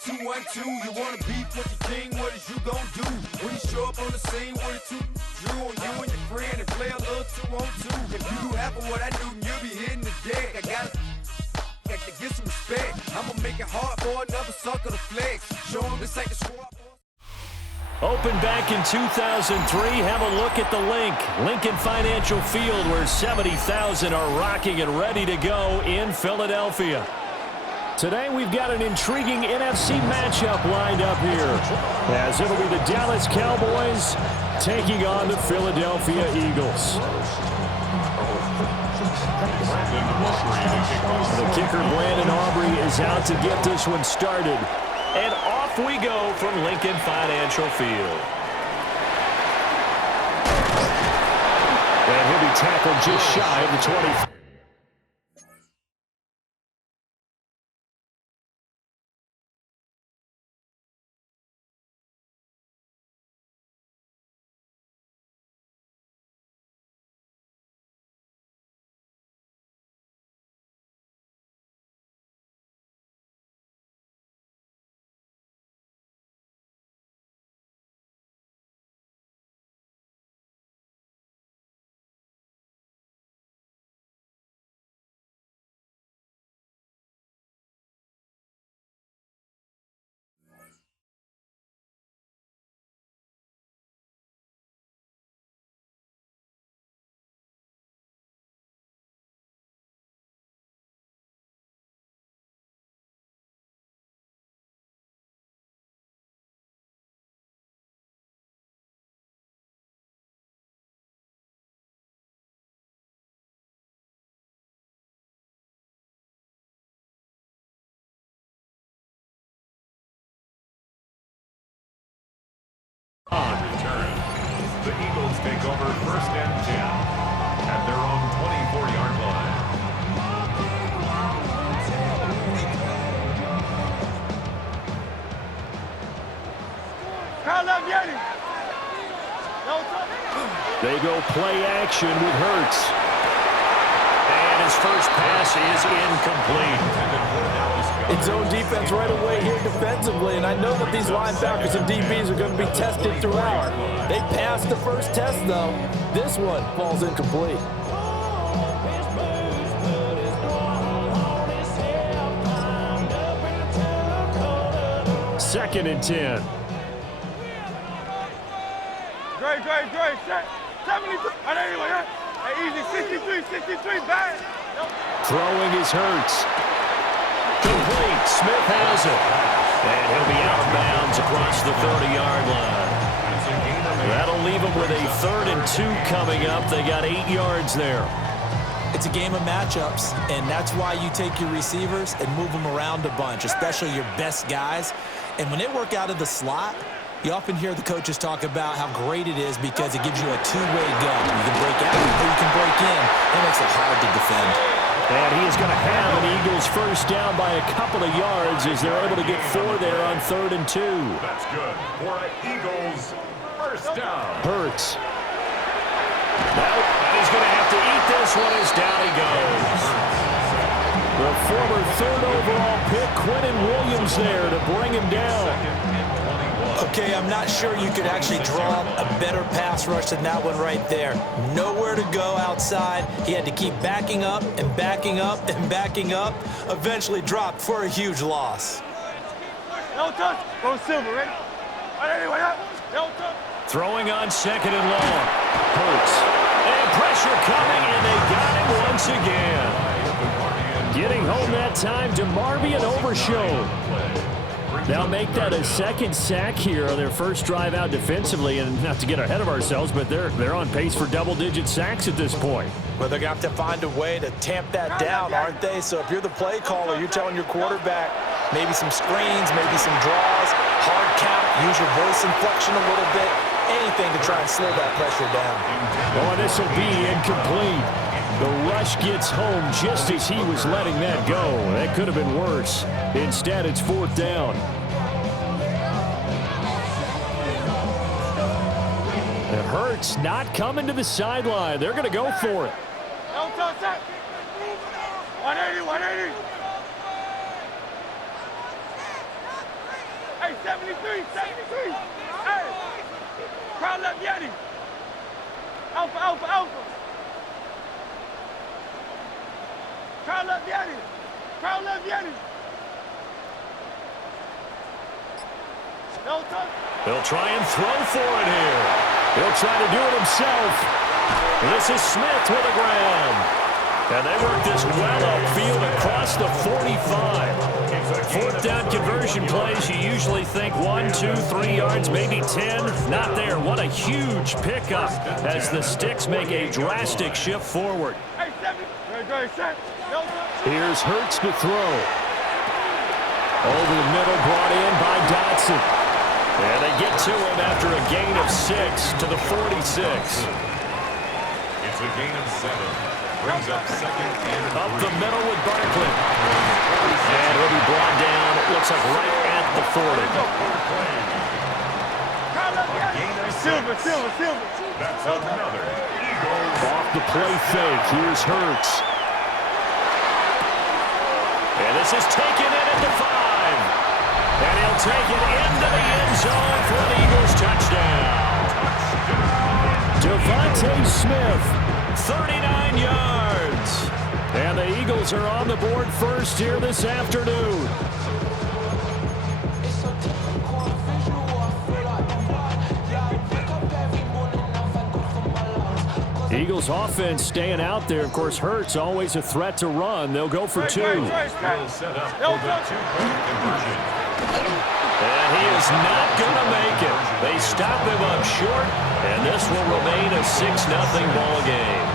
2-1-2. You wanna beef with the king? What is you gon' do when you show up on the scene with a 2 drew on you and your friend and play a little 2-on-2? If you do half of what I do, you'll be hitting the deck. I gotta get some respect. I'ma make it hard for another sucker to flex. Show him this ain't the squad. Opened back in 2003, have a look at the link. Lincoln Financial Field, where 70,000 are rocking and ready to go in Philadelphia. Today we've got an intriguing NFC matchup lined up here, as it'll be the Dallas Cowboys taking on the Philadelphia Eagles. The kicker, Brandon Aubrey, is out to get this one started. And off we go from Lincoln Financial Field. And he'll be tackled just shy of the 20. On return, the Eagles take over 1st and 10 at their own 24-yard line. They go play action with Hurts. And his first pass is incomplete. It's zone defense right away here defensively, and I know that these linebackers and DBs are going to be tested throughout. They passed the first test, though. This one falls incomplete. Second and 10. Great. Set. 73. Hey, easy. 63, bang. Throwing is Hurts. Complete. Smith has it. And he'll be out of bounds across the 30-yard line. That'll leave him with a 3rd and 2 coming up. They got 8 yards there. It's a game of matchups, and that's why you take your receivers and move them around a bunch, especially your best guys. And when they work out of the slot, you often hear the coaches talk about how great it is because it gives you a two-way gun. You can break out or you can break in. That makes it hard to defend. And he is going to have an Eagles first down by a couple of yards as they're able to get 4 there on 3rd and 2. That's good for an Eagles first down. Hurts. Nope, and he's going to have to eat this one as down he goes. The former 3rd overall pick, Quentin Williams, there to bring him down. Okay, I'm not sure you could actually draw a better pass rush than that one right there. Nowhere to go outside. He had to keep backing up and backing up and backing up. Eventually dropped for a huge loss. No touch. Go Silver, ready? No touch. Throwing on 2nd and long. Hurts. And pressure coming, and they got him once again. Getting home that time to Marvian Overshown. They'll make that a 2nd sack here on their first drive out defensively, and not to get ahead of ourselves, but they're on pace for double-digit sacks at this point. Well, they're going to have to find a way to tamp that down, aren't they? So if you're the play caller, you're telling your quarterback maybe some screens, maybe some draws, hard count, use your voice inflection a little bit, anything to try and slow that pressure down. Oh, and this will be incomplete. The rush gets home just as he was letting that go. That could have been worse. Instead, it's 4th down. And Hurts not coming to the sideline. They're going to go for it. 180. Hey, 73, 73. Hey, crowd left Yeti. Alpha, alpha, alpha. Crowd left Yeti. Crowd left Yeti. No touch. He'll try and throw for it here. He'll try to do it himself. This is Smith with a grab. And they work this well upfield across the 45. Fourth down conversion plays, you usually think 1, 2, 3 yards, maybe 10. Not there. What a huge pickup as the Sticks make a drastic shift forward. Hey, 7. Great, set. No touch. Here's Hurts to throw. Over the middle, brought in by Dotson. And they get to him after a gain of 6 to the 46. It's a gain of 7. Brings up second and Up the middle with Barkley. And he'll be brought down, it looks like right at the 40. Silver. That's another Eagles. Off the play fake, here's Hurts. And this is taken in at the 5. And he'll take it into the end zone for an Eagles touchdown. Devontae Smith, 39 yards. And the Eagles are on the board first here this afternoon. Eagles offense staying out there. Of course, Hurts always a threat to run. They'll go for 2. Will set up for the 2-point conversion. And he is not going to make it. They stop him up short, and this will remain a 6-0 ball game.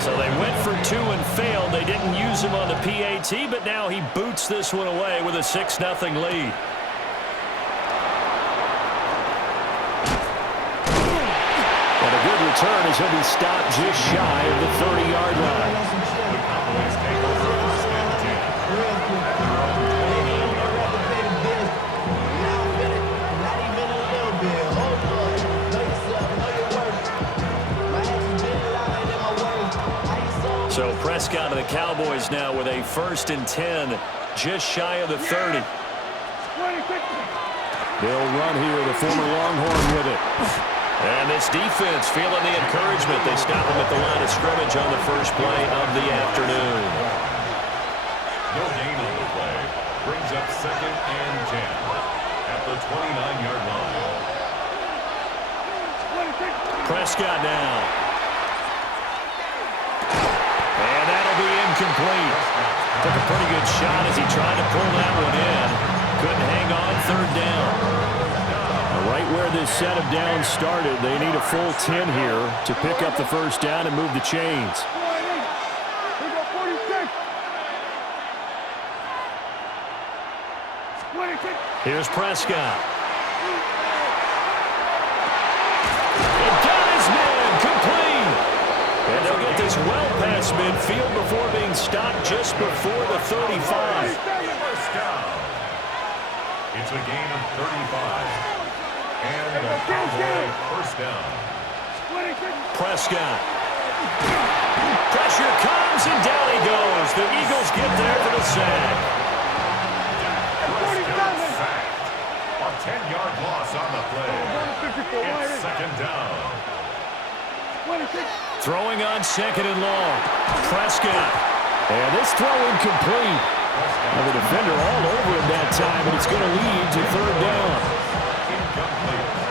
So they went for 2 and failed. They didn't use him on the PAT, but now he boots this one away with a 6-0 lead. And a good return as he'll be stopped just shy of the 30-yard line. The Cowboys take over first and 10. So Prescott of the Cowboys now with a 1st and 10, just shy of the 30. They'll run here, the former Longhorn with it. And this defense feeling the encouragement. They stop him at the line of scrimmage on the first play of the afternoon. No gain on the play. Brings up second and 10 at the 29-yard line. Prescott now. And that'll be incomplete. Took a pretty good shot as he tried to pull that one in. Couldn't hang on 3rd down. Right where this set of downs started, they need a full 10 here to pick up the first down and move the chains. Here's Prescott. It got his man complete. And they'll get this well past midfield before being stopped just before the 35. First down. It's a gain of 35. And a Cowboy first down. Prescott. Pressure comes and down he goes. The Eagles get there for the sack. Prescott sacked. A 10-yard loss on the play. It's second down. Throwing on 2nd and long. Prescott. And this throw incomplete. Now the defender all over him that time, and it's going to lead to 3rd down.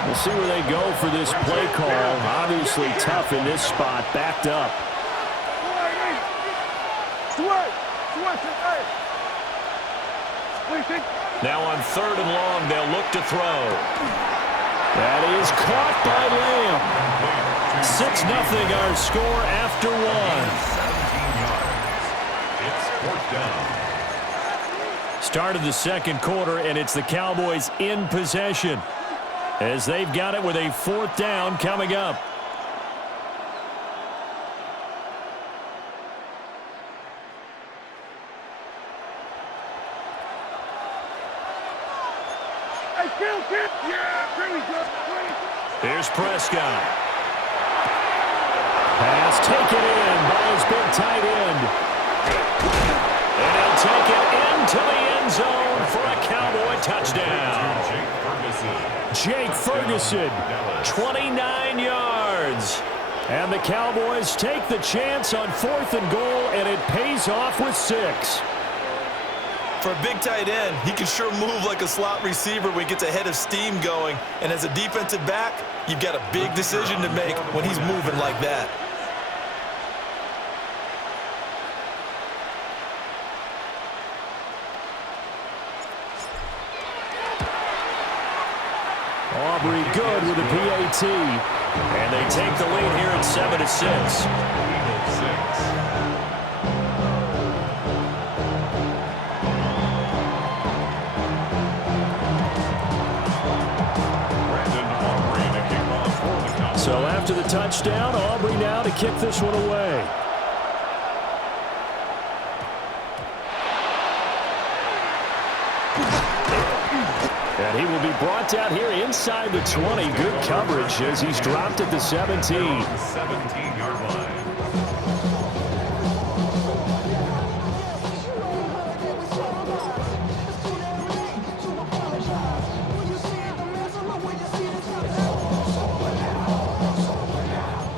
We'll see where they go for this play call. Obviously tough in this spot, backed up. Now on 3rd and long, they'll look to throw. That is caught by Lamb. 6-0 our score after 1. 17 yards. It's 4th down. Start of the 2nd quarter, and it's the Cowboys in possession as they've got it with a 4th down coming up. Here's Prescott. pass taken in by his big tight end. And he'll take it into the end zone for a Cowboy touchdown. Jake Ferguson, 29 yards. And the Cowboys take the chance on 4th and goal, and it pays off with 6. For a big tight end, he can sure move like a slot receiver when he gets a head of steam going. And as a defensive back, you've got a big decision to make when he's moving like that. Aubrey good with a PAT. And they take the lead here at 7-6. Eagles 6. So after the touchdown, Aubrey now to kick this one away. And he will be brought down here inside the 20. Good coverage as he's dropped at the 17. 17-yard line.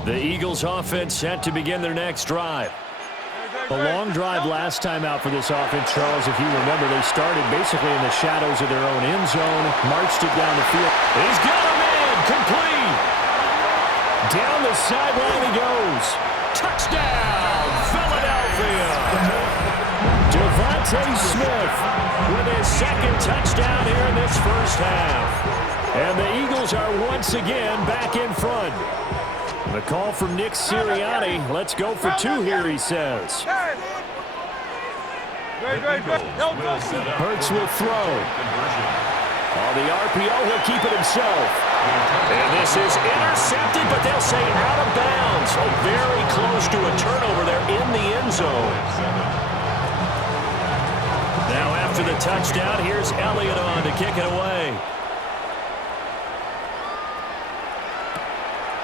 The Eagles offense set to begin their next drive. A long drive last time out for this offense, Charles. If you remember, they started basically in the shadows of their own end zone, marched it down the field. He's got him in, complete. Down the sideline he goes. Touchdown, Philadelphia. Devontae Smith with his second touchdown here in this first half. And the Eagles are once again back in front. The call from Nick Sirianni. Let's go for 2 here, he says. Hurts will throw. On the RPO, he'll keep it himself. And this is intercepted, but they'll say out of bounds. So very close to a turnover there in the end zone. Now after the touchdown, here's Elliott on to kick it away.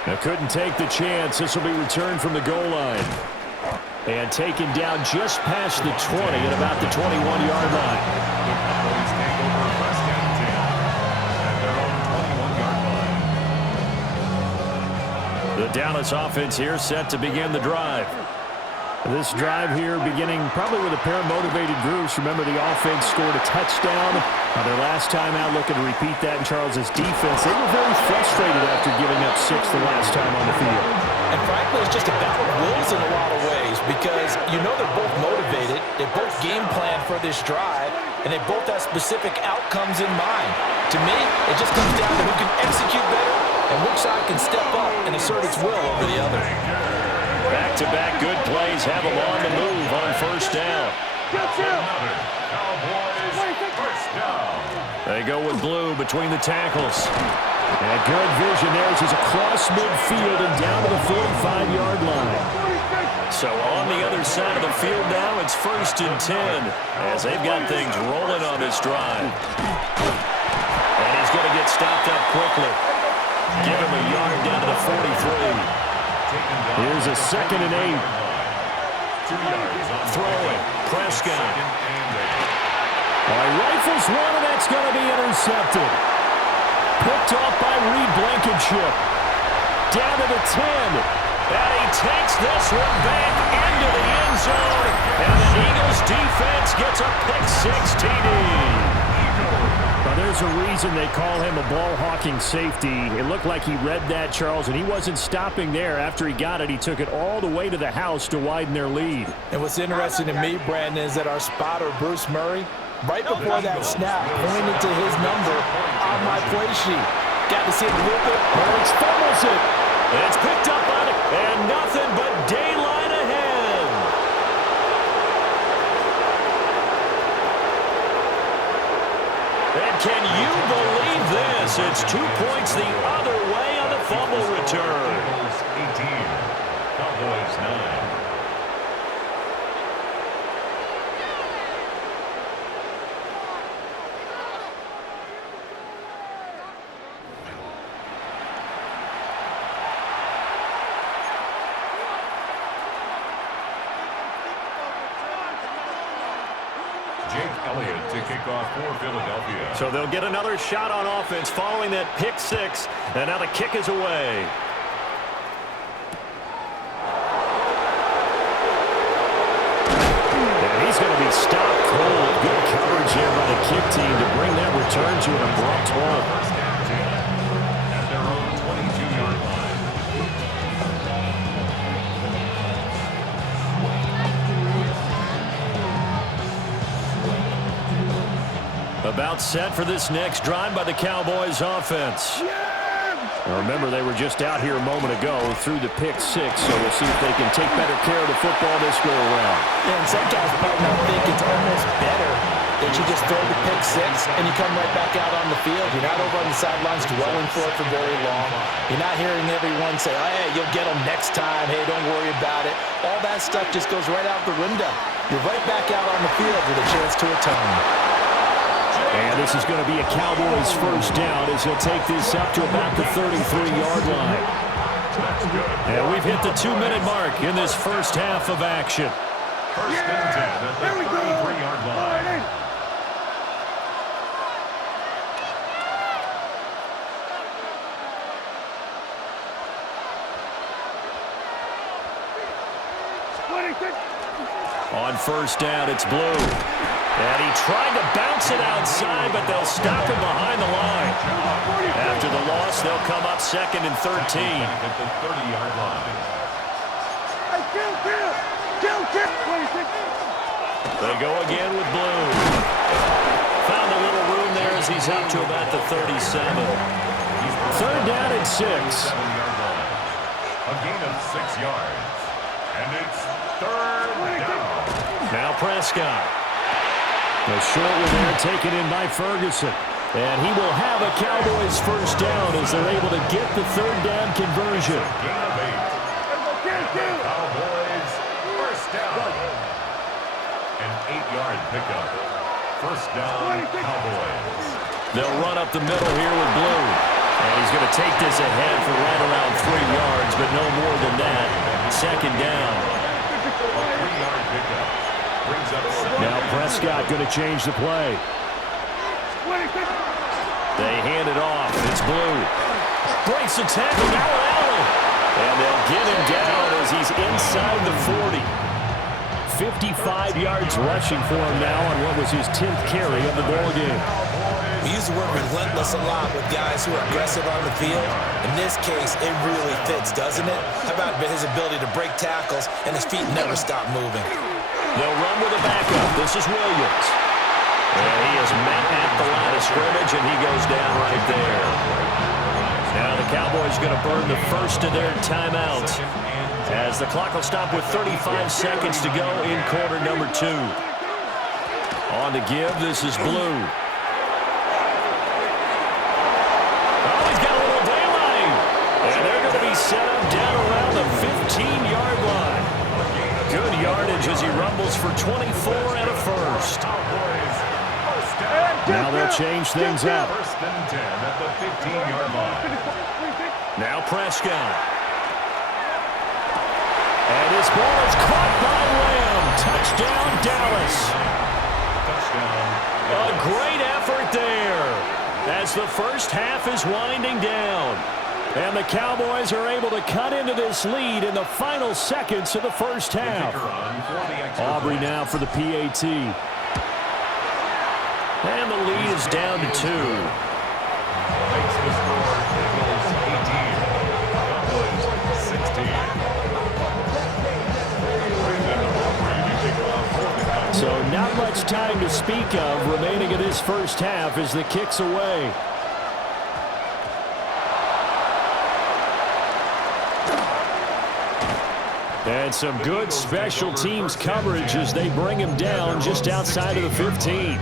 Now couldn't take the chance. This will be returned from the goal line. And taken down just past the 20 at about the 21-yard line. The Cowboys take over first and 10 at their own 21-yard line. The Dallas offense here set to begin the drive. This drive here beginning probably with a pair of motivated groups. Remember, the offense scored a touchdown. Their last time out, looking to repeat that in Charles's defense. They were very frustrated after giving up 6 the last time on the field. And frankly, it's just a battle of wills in a lot of ways because you know they're both motivated. They both game plan for this drive, and they both have specific outcomes in mind. To me, it just comes down to who can execute better and which side can step up and assert its will over the other. Back-to-back good plays have them on the move on first down. They go with blue between the tackles. And good vision there as he's across midfield and down to the 45-yard line. So on the other side of the field now, it's 1st and 10 as they've got things rolling on this drive. And he's going to get stopped up quickly. Give him a yard down to the 43. Here's a 2nd and 8. 2 yards on throwing. Prescott. Rifles one, and that's going to be intercepted. Picked off by Reed Blankenship. Down to the 10. And he takes this one back into the end zone. And the Eagles defense gets a pick-6 TD. Now, there's a reason they call him a ball-hawking safety. It looked like he read that, Charles, and he wasn't stopping there. After he got it, he took it all the way to the house to widen their lead. And what's interesting to me, Brandon, is that our spotter, Bruce Murray, right before that snap, pointed to his number on my play sheet. Got to see it a little bit. Hurts fumbles it. It's picked up on it, and nothing but daylight ahead. And can you believe this? It's 2 points the other way on the fumble return. Eagles 18, Cowboys 9. Elliott to kick off for Philadelphia. So they'll get another shot on offense following that pick six. And now the kick is away. And he's going to be stopped cold. Good coverage here by the kick team to bring that return to an abrupt halt. First down 10 at their own 22-yard line. About set for this next drive by the Cowboys offense. Now remember, they were just out here a moment ago through the pick six, so we'll see if they can take better care of the football this go-around. And sometimes, partner, I think it's almost better that you just throw the pick six and you come right back out on the field. You're not over on the sidelines dwelling for it for very long. You're not hearing everyone say, oh, hey, you'll get them next time. Hey, don't worry about it. All that stuff just goes right out the window. You're right back out on the field with a chance to atone. And this is going to be a Cowboys first down as he'll take this up to about the 33-yard line. And we've hit the 2-minute mark in this first half of action. First and 10 at the 33-yard line. On first down, it's Blue. And he tried to bounce it outside, but they'll stop him behind the line. After the loss, they'll come up second and 13. At the 30-yard line. They go again with Blue. Found a little room there as he's up to about the 37. Third down and 6. 7-yard line. A gain of 6 yards. And it's third down. Now Prescott. A short one there taken in by Ferguson. And he will have a Cowboys first down as they're able to get the third down conversion. Gain of 8. Cowboys first down. An 8-yard pickup. First down, Cowboys. They'll run up the middle here with Blue. And he's going to take this ahead for right around 3 yards, but no more than that. Second down. A 3-yard pickup. Brings up Now Prescott going to change the play. They hand it off. It's Blue. Breaks the tackle. Now Allen. And they'll get him down as he's inside the 40. 55 yards rushing for him now on what was his 10th carry of the ball game. We use the word relentless a lot with guys who are aggressive on the field. In this case, it really fits, doesn't it? How about his ability to break tackles and his feet never stop moving? They'll run with a backup. This is Williams. And he is met at the line of scrimmage, and he goes down right there. Now the Cowboys going to burn the first of their timeouts as the clock will stop with 35 seconds to go in quarter number 2. On to give. This is Blue. Oh, he's got a little daylight. And they're going to be set up down around the 15-yard line. Good yardage as he rumbles for 24 and a first. Now they'll change things up. First and 10 at the 15-yard line. Now Prescott. And his ball is caught by Lamb. Touchdown, Dallas. Touchdown. A great effort there as the first half is winding down. And the Cowboys are able to cut into this lead in the final seconds of the first half. Aubrey now for the PAT. And the lead is down to 2. Makes the score Eagles 18. Cowboys 16. So not much time to speak of remaining in this first half as the kick's away. And some good special teams coverage as they bring him down just outside of the 15.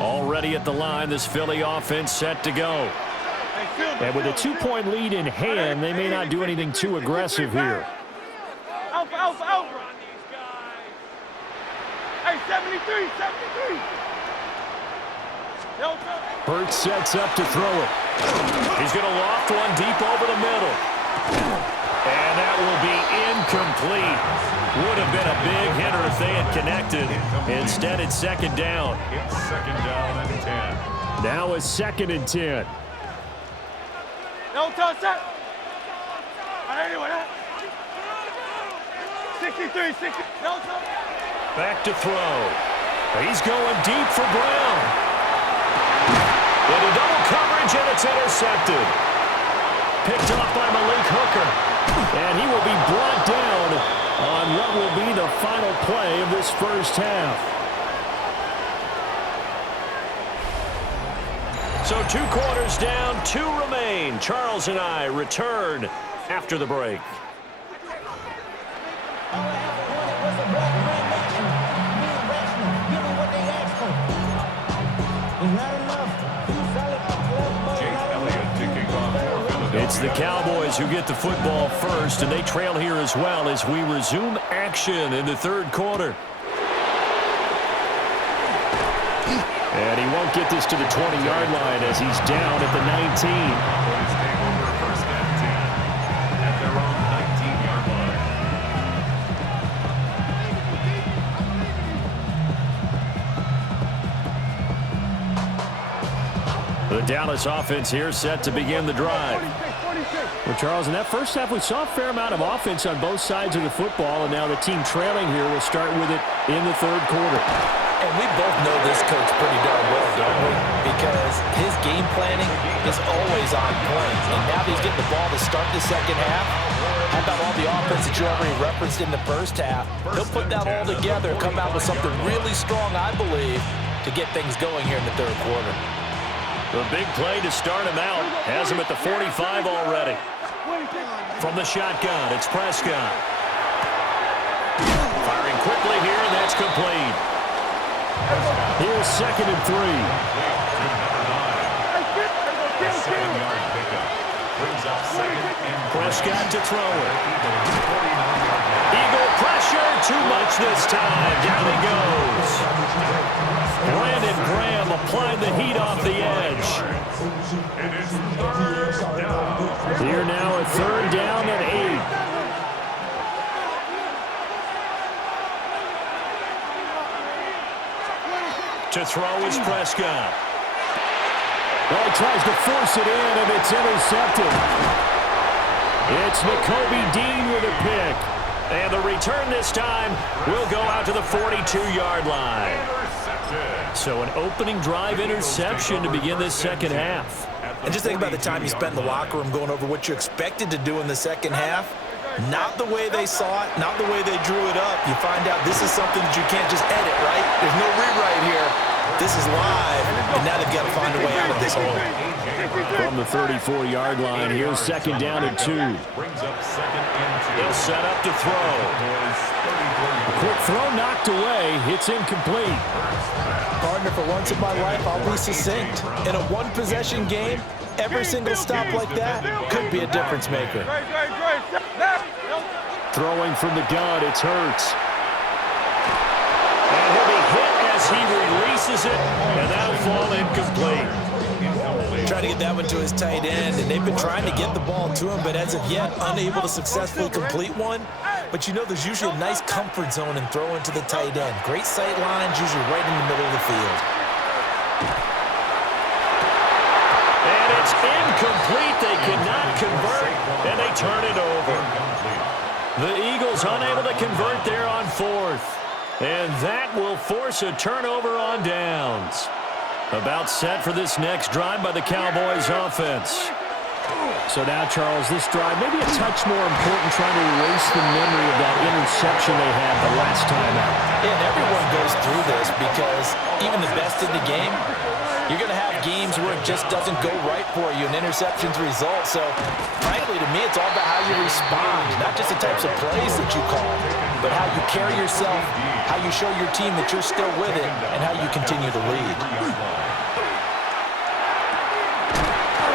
Already at the line, this Philly offense set to go. And with a 2-point lead in hand, they may not do anything too aggressive here. Alpha, alpha, alpha. Hey, 73, 73. Burt sets up to throw it. He's going to loft one deep over the middle. And that will be incomplete. Would have been a big hitter if they had connected. Instead, it's second down. It's second down and 10. Now it's 2nd and 10. No touch set. Anyway, 63, 60. No touch. Back to throw. He's going deep for Brown. Into double coverage, and it's intercepted. Picked off by Malik Hooker. And he will be brought down on what will be the final play of this first half. So 2 quarters down, 2 remain. Charles and I return after the break. It's the Cowboys who get the football first, and they trail here as well as we resume action in the 3rd quarter. And he won't get this to the 20-yard line as he's down at the 19. First and 10 at their own 19-yard line. The Dallas offense here set to begin the drive. Well, Charles, in that first half, we saw a fair amount of offense on both sides of the football, and now the team trailing here will start with it in the 3rd quarter. And we both know this coach pretty darn well, don't we? Because his game planning is always on point. And now that he's getting the ball to start the second half, how about all the offense that you already referenced in the first half? He'll put that all together and come out with something really strong, I believe, to get things going here in the 3rd quarter. The big play to start him out. Has him at the 45 already. From the shotgun, it's Prescott. Firing quickly here, and that's complete. Here's 2nd and 3. Prescott to throw it. Eagle pressure, too much this time. Down he goes. Brandon Graham applied the heat off the edge. Here now at 3rd down and 8. To throw is Prescott. Well, he tries to force it in, and it's intercepted. It's Nakobe Dean with a pick. And the return this time will go out to the 42-yard line. So an opening drive interception to begin this second half. And just think about the time you spent in the locker room going over what you expected to do in the second half. Not the way they saw it, not the way they drew it up. You find out this is something that you can't just edit, right? There's no rewrite here. This is live, and now they've got to find a way out of this hole. From the 34-yard line, here's 2nd down and 2. He'll set up to throw. A quick throw knocked away. It's incomplete. Partner, for once in my life, I'll be succinct. In a one-possession game, every single stop like that could be a difference maker. Throwing from the gun, it's Hurts. And he'll be hit as he releases it, and that'll fall incomplete. Trying to get that one to his tight end, and they've been trying to get the ball to him, but as of yet, unable to successfully complete one. But you know there's usually a nice comfort zone in throwing to the tight end. Great sight lines, usually right in the middle of the field. And it's incomplete. They cannot convert, and they turn it over. The Eagles unable to convert there on 4th. And that will force a turnover on downs. About set for this next drive by the Cowboys offense. So now, Charles, this drive maybe a touch more important, trying to erase the memory of that interception they had the last time out. Yeah, and everyone goes through this because even the best in the game, you're going to have games where it just doesn't go right for you, and interceptions result. So, frankly, to me, it's all about how you respond, not just the types of plays that you call, but how you carry yourself, how you show your team that you're still with it, and how you continue to lead.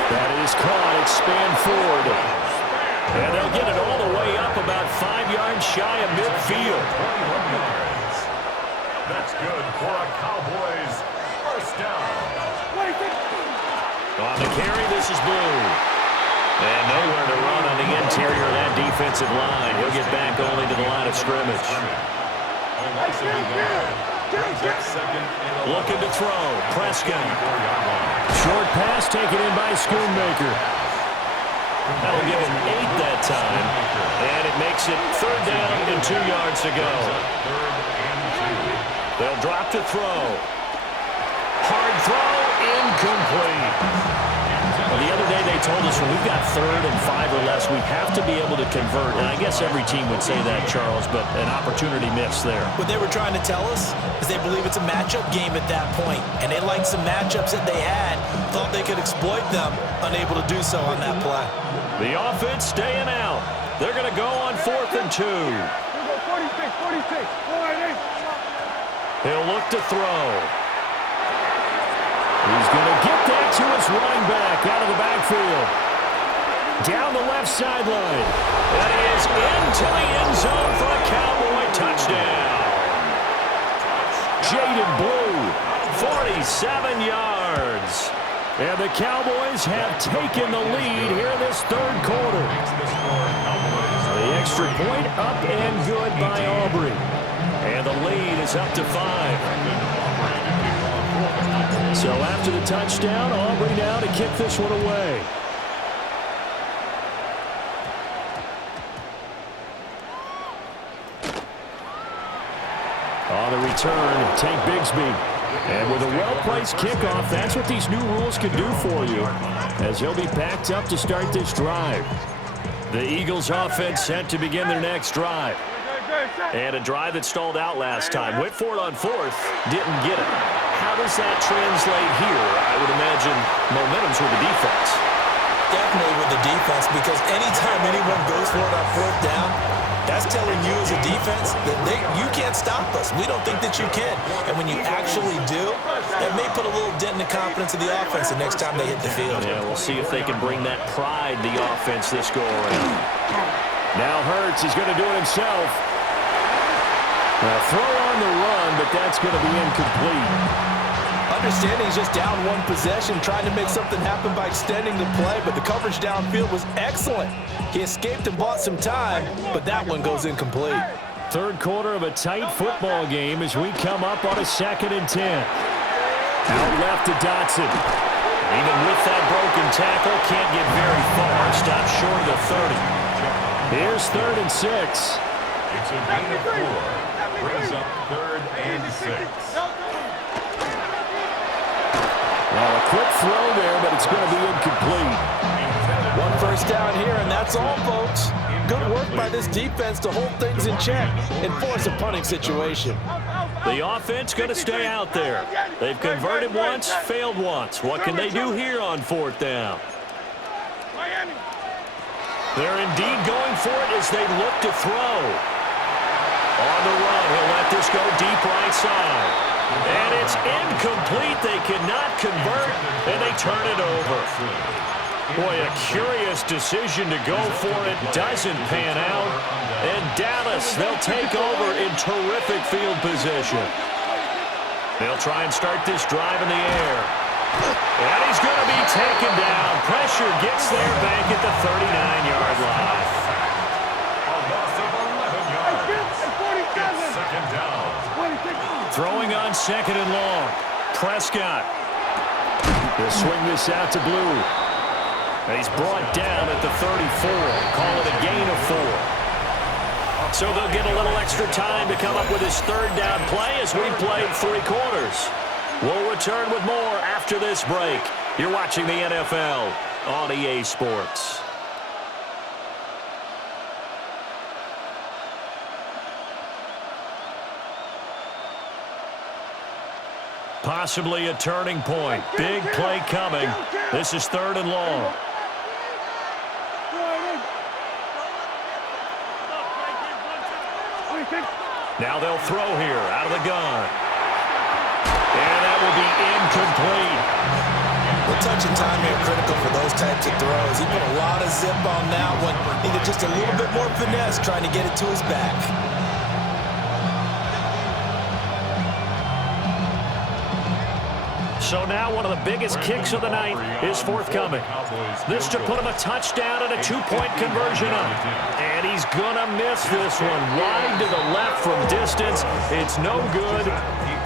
That is caught. It's spanned forward. And they'll get it all the way up about 5 yards shy of midfield. That's good for a Cowboys first down. On the carry, this is Blue. And nowhere to run on the interior of that defensive line. He'll get back only to the line of scrimmage. Looking to throw. Prescott. Short pass taken in by Schoonmaker. That'll give him 8 that time. And it makes it 3rd down and 2 yards to go. They'll drop to throw. Hard throw, incomplete. Well, the other day they told us when we've got 3rd and 5 or less, we have to be able to convert. And I guess every team would say that, Charles, but an opportunity missed there. What they were trying to tell us is they believe it's a matchup game at that point, and they liked some matchups that they had, thought they could exploit them, unable to do so on that play. The offense staying out. They're going to go on 4th and 2. 46. He'll look to throw. He's going to get that to his running back out of the backfield. Down the left sideline. That is into the end zone for a Cowboy touchdown. Jaden Blue, 47 yards. And the Cowboys have taken the lead here this 3rd quarter. The extra point up and good by Aubrey. And the lead is up to 5. So after the touchdown, Aubrey now to kick this one away. On the return, Tank Bigsby. And with a well-placed kickoff, that's what these new rules can do for you, as he'll be backed up to start this drive. The Eagles offense set to begin their next drive. And a drive that stalled out last time. Went for it on 4th, didn't get it. How does that translate here? I would imagine momentum's with the defense. Definitely with the defense, because anytime anyone goes for it on 4th down, that's telling you as a defense that you can't stop us. We don't think that you can. And when you actually do, it may put a little dent in the confidence of the offense the next time they hit the field. Yeah, we'll see if they can bring that pride to the offense this go-around. Now Hurts is going to do it himself. A throw on the run, but that's going to be incomplete. Understanding he's just down 1 possession, trying to make something happen by extending the play, but the coverage downfield was excellent. He escaped and bought some time, but that one goes incomplete. 3rd quarter of a tight football game as we come up on a 2nd and 10. Out left to Dotson. Even with that broken tackle, can't get very far. Stopped short of the 30. Here's 3rd and 6. It's a gain of 4. Brings up 3rd and 6. Well, a quick throw there, but it's going to be incomplete. 1 first down here, and that's all, folks. Good work by this defense to hold things in check and force a punting situation. The offense going to stay out there. They've converted once, failed once. What can they do here on 4th down? They're indeed going for it as they look to throw. On the run, he'll let this go deep right side. And it's incomplete. They cannot convert, and they turn it over. Boy, a curious decision to go for it. Doesn't pan out. And Dallas, they'll take over in terrific field position. They'll try and start this drive in the air. And he's going to be taken down. Pressure gets there back at the 39-yard line. Throwing on 2nd and long. Prescott. He'll swing this out to Blue. And he's brought down at the 34. Call it a gain of 4. So they'll get a little extra time to come up with his 3rd down play as we've played 3 quarters. We'll return with more after this break. You're watching the NFL on EA Sports. Possibly a turning point. Big play coming. This is 3rd and long. Now they'll throw here out of the gun. And that will be incomplete. The touch and time here critical for those types of throws. He put a lot of zip on that one. Needed just a little bit more finesse trying to get it to his back. So now one of the biggest kicks of the night is forthcoming. This to put him a touchdown and a 2-point conversion up. And he's going to miss this one. Wide to the left from distance. It's no good.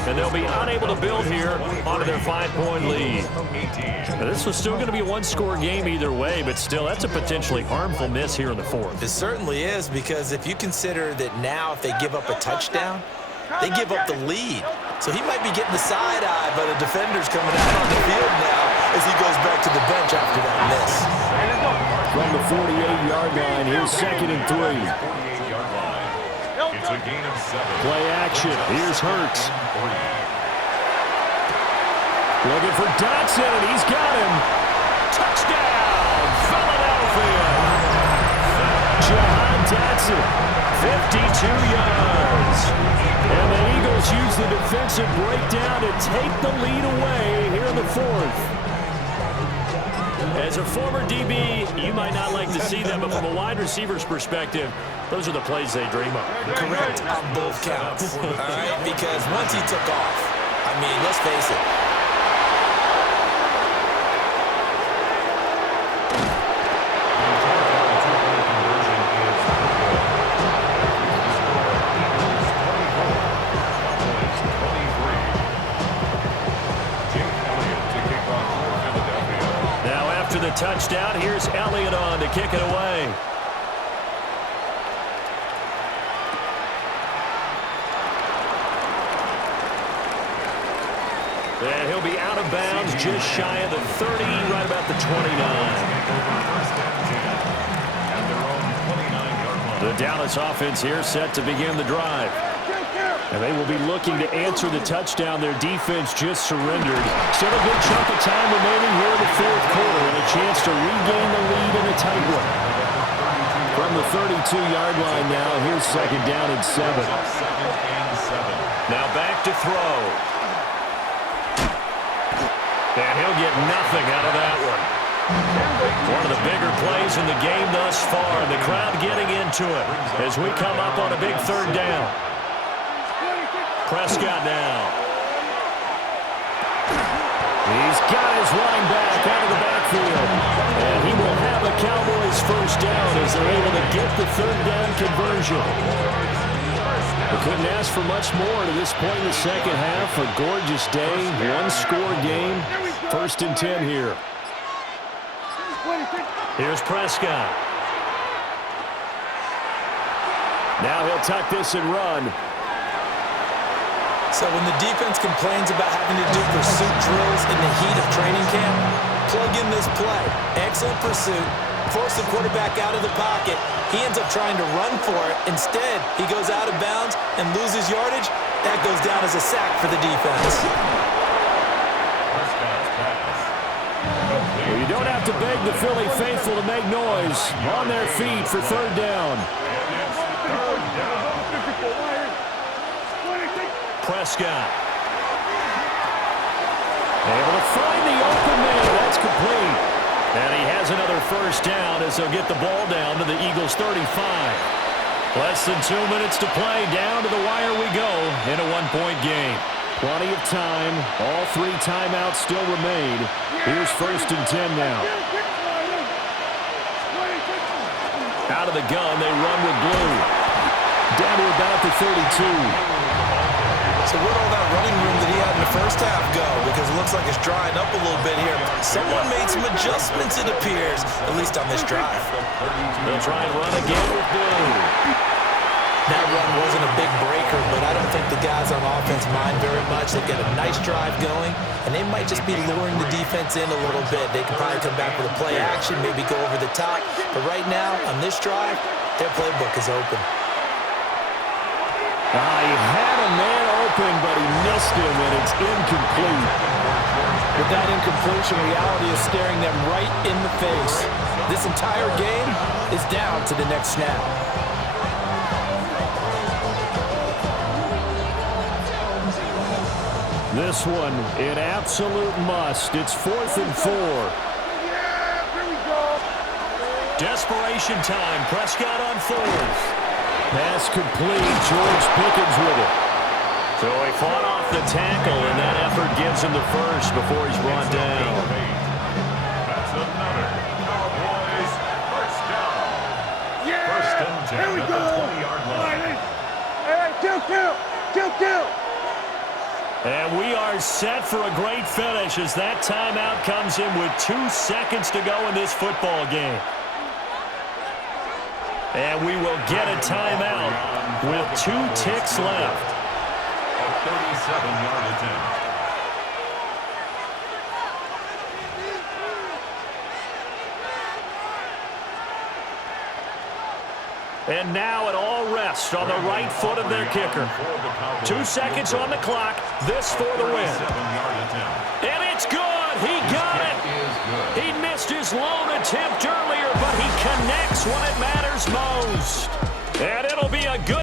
And they'll be unable to build here onto their 5-point lead. Now, this was still going to be a one-score game either way, but still, that's a potentially harmful miss here in the fourth. It certainly is, because if you consider that now if they give up a touchdown, they give up the lead. So he might be getting the side-eye by the defenders coming out on the field now as he goes back to the bench after that miss. From the 48-yard line, here's 2nd and 3. It's a gain of 7. Play action. Here's Hurts. Looking for Dotson, and he's got him. Touchdown, Philadelphia. Jahan Dotson, 52 yards. And the Eagles use the defensive breakdown to take the lead away here in the fourth. As a former DB, you might not like to see them, but from a wide receiver's perspective, those are the plays they dream of. Correct on both counts, all right? Because once he took off, I mean, let's face it. The touchdown. Here's Elliott on to kick it away. And he'll be out of bounds just shy of the 30, right about the 29. The Dallas offense here set to begin the drive. And they will be looking to answer the touchdown their defense just surrendered. Still a good chunk of time remaining here in the fourth quarter and a chance to regain the lead in a tight one. From the 32-yard line now, here's 2nd down and 7. Now back to throw. And he'll get nothing out of that one. One of the bigger plays in the game thus far. The crowd getting into it as we come up on a big 3rd down. Prescott now. He's got his line back out of the backfield. And he will have a Cowboys 1st down as they're able to get the 3rd down conversion. They couldn't ask for much more to this point in the second half. A gorgeous day, one-score game. 1st and 10 here. Here's Prescott. Now he'll tuck this and run. So when the defense complains about having to do pursuit drills in the heat of training camp, plug in this play. Excellent pursuit. Force the quarterback out of the pocket. He ends up trying to run for it. Instead, he goes out of bounds and loses yardage. That goes down as a sack for the defense. Well, you don't have to beg the Philly faithful to make noise. On their feet for 3rd down. Prescott. Able to find the open man. That's complete. And he has another 1st down as they'll get the ball down to the Eagles 35. Less than 2 minutes to play. Down to the wire we go in a 1-point game. Plenty of time. All 3 timeouts still remain. Here's 1st and 10 now. Out of the gun, they run with blue. Down to about the 32. So where'd all that running room that he had in the first half go? Because it looks like it's drying up a little bit here. Someone made some adjustments, it appears, at least on this drive. They'll try and run again with blue. That run wasn't a big breaker, but I don't think the guys on offense mind very much. They've got a nice drive going, and they might just be luring the defense in a little bit. They can probably come back with a play action, maybe go over the top. But right now, on this drive, their playbook is open. He had a man open, but he missed him, and it's incomplete. With that incompletion, reality is staring them right in the face. This entire game is down to the next snap. This one, an absolute must. It's 4th and 4. Desperation time. Prescott on 4th. Pass complete. George Pickens with it. So he fought off the tackle, and that effort gives him the first before he's brought down. That's another Cowboys first down. Yeah! First and 10 Here we at go! the 20-yard line. Hey, kill! And we are set for a great finish as that timeout comes in with 2 seconds to go in this football game. And we will get a timeout with 2 ticks left. A 37-yard attempt. And now it all rests on the right foot of their kicker. 2 seconds on the clock. This for the win. And it's good. He got it. He missed his lone attempt earlier, but he connects when it matters most. And it'll be a good